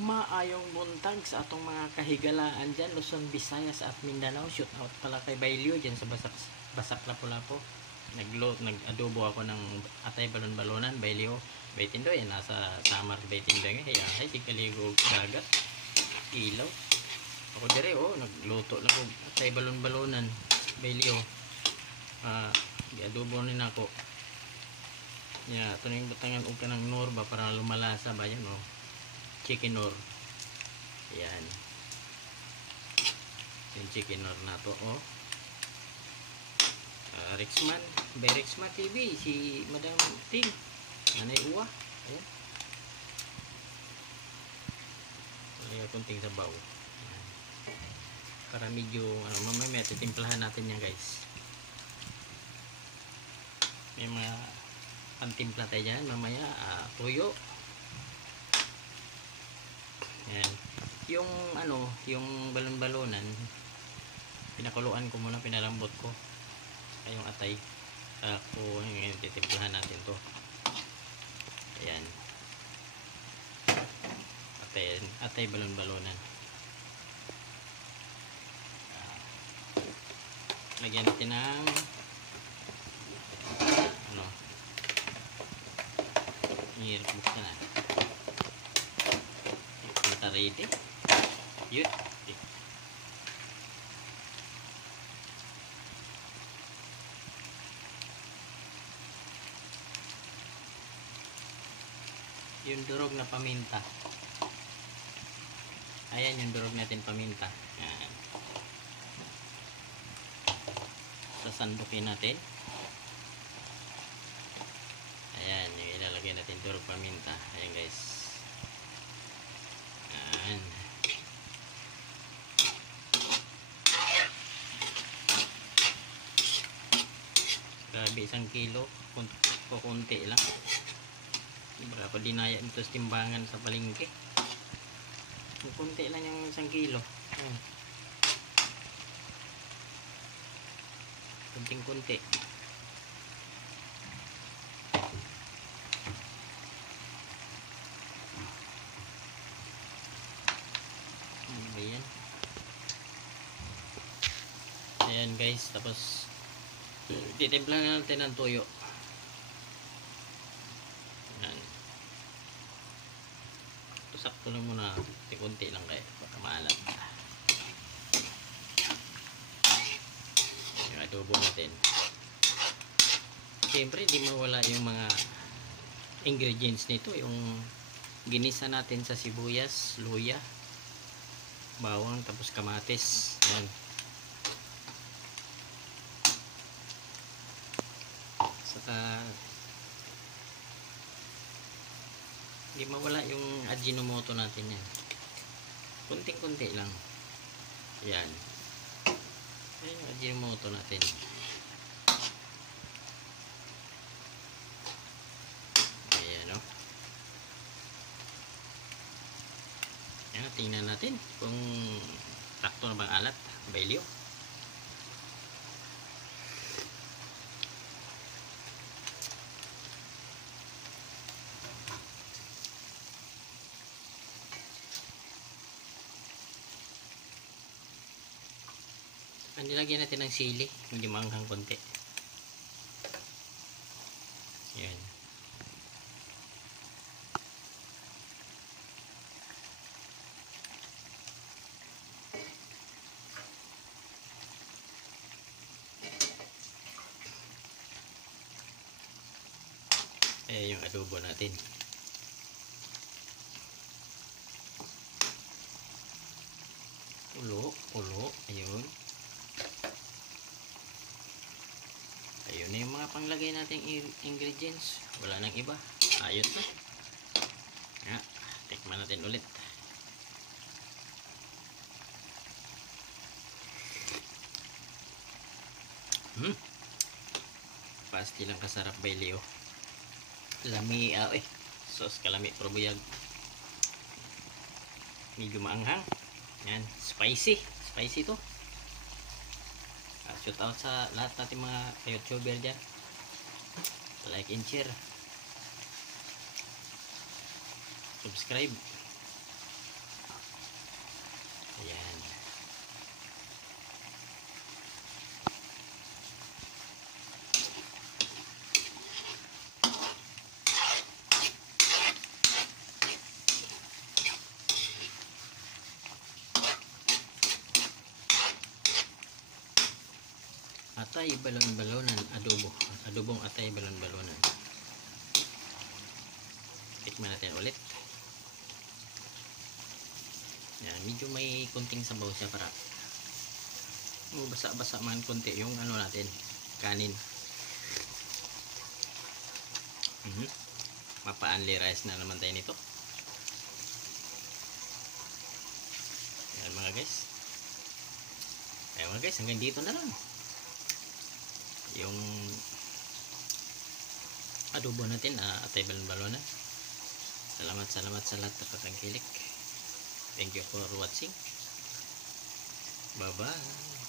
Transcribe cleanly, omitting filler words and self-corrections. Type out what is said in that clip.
Maayong buntag sa atong mga kahigalaan dyan, Luzon, Visayas at Mindanao. Shoot out pala kay Bailio dyan sa Basak Lapu-Lapu. Nag-adobo ako ng atay balon-balonan. Bailio Baitindo yan, nasa Samar Baitindo nga. Kaya ay sigkaligo dagat ilaw ako dire. Nagluto lang ko atay balon-balonan. Bailio gi-adobo rin ako ya. Ito na yung batangan o kanang nor ba para lumalasa ba yan chicken nor. Yan yung chicken nor na to. Rexman by Rexman TV, si Madam Ting Nanay Uwa. Ayan, kaya kunting sabaw. Ayan, para medyo mamaya titimplahan natin yan guys. May mga pantimpla tayo dyan mamaya. Tuyo. Ayan, yung balon-balonan pinakuluan ko muna, pinalambot ko yung atay. Ako yung titimplahan natin to. Ayan, atay balon-balonan. Lagyan natin ng hirap buksan na. Mata ready. Yun. Yung durog na paminta. Ayan yung durog natin paminta. Ayan. Sasandukin natin. Ayan yung ilalagay natin durog paminta. Ayan guys. Ayan. Grabe, 1 kilo. Kukunti lang. Berapa dinaya nito sa timbangan sa palengke. Kunti lang yung 1 kilo. Kunting-kunti. Ayan. Ayan guys, tapos titimpla natin ng tuyo. Sakto lang muna, kunti lang kayo baka maalat. Yung adobo natin, siyempre di mawala yung mga ingredients nito. Yung ginisa natin sa sibuyas, luya, bawang, tapos kamatis. Yan. Saka di mawala yung Ajinomoto natin yan. Kunting-kunti lang. Yan. Ayan yung Ajinomoto natin. Ayan Ayan, tingnan natin kung takto na bang alat. Bailio. Nilagyan natin ng sili, hindi maanghang konti. Yan. Ayan yung adobo natin. Pulo. Ayun. Ayun na yung mga panglagay nating ingredients. Wala nang iba. Ayos na. Tikman natin ulit. Pasti lang kasarap Bailio. Lami sauce kalami probuyag. Medyo maanghang. Yan, spicy to. Shout out sa lahat natin mga YouTuber dyan. Like and share. Subscribe. Ayan. Atay balon-balonan adobo. Adobong atay balon-balonan. Tikman natin ulit. Yan, medyo may kunting sabaw siya para basa-basa man konti yung ano natin, kanin. Mapa-only rice na naman tayo nito. Yan mga guys. Ayan mga guys, hanggang dito na lang yung adobo natin, atay balon-balonan. Salamat sa lahat na patangkilik. Thank you for watching. Bye bye.